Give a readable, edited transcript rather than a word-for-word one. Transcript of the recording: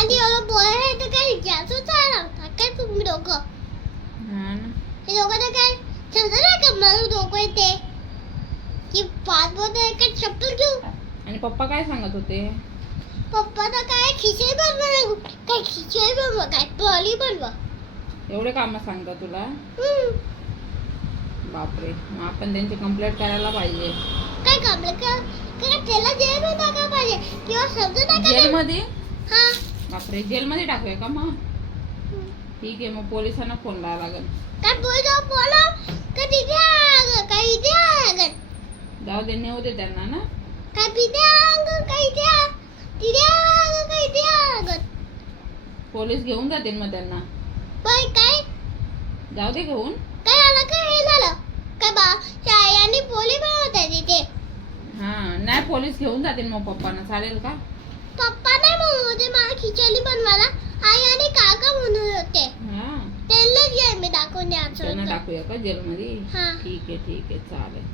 आणि एवढं बोलायला तर काय जास्तच चालवता काय तुम्ही दोघं. हा ना. हे दोघं तर काय समजा नाही का मला दोघं येते की पाच बोलत काय चप्पल घेऊ. आणि पप्पा काय सांगत होते? पप्पा तर काय खिचडी बनवा काय खिचडी बनवा काय ट्रॉली बनवा. एवढे काम सांगता तुला? हम्म. बापरे, मग आपण त्यांची कंप्लेंट करायला पाहिजे. काय काम काय त्याला जेलमध्ये टाका पाहिजे किंवा समजून टाका. जेलमध्ये? हा. बापरे, जेलमध्ये टाकूया का मग? ठीक आहे, मग पोलिसांना फोन लावा लागेल. काय बोलतो बोला का तिथे आग काय इथे आग जाऊ दे, नेऊ दे त्यांना ना. काय तिथे आग काय इथे तिथे आग काय इथे आग. पोलीस घेऊन जातील मग त्यांना. बाय काय जाऊ दे घेऊन. काय आलं काय हे झालं काय बा आणि पोली बनवत तिथे. हा, नाही पोलीस घेऊन जातील मग पप्पांना. चालेल का? पप्पा नाही म्हणत होते मला खिचडी बनवायला. आई आणि काका म्हणत होते. हा, त्यांना जे मी दाखवून द्यायचं त्यांना होतं. टाकूया का जेलमध्ये? हा. ठीक आहे, ठीक आहे, चालेल.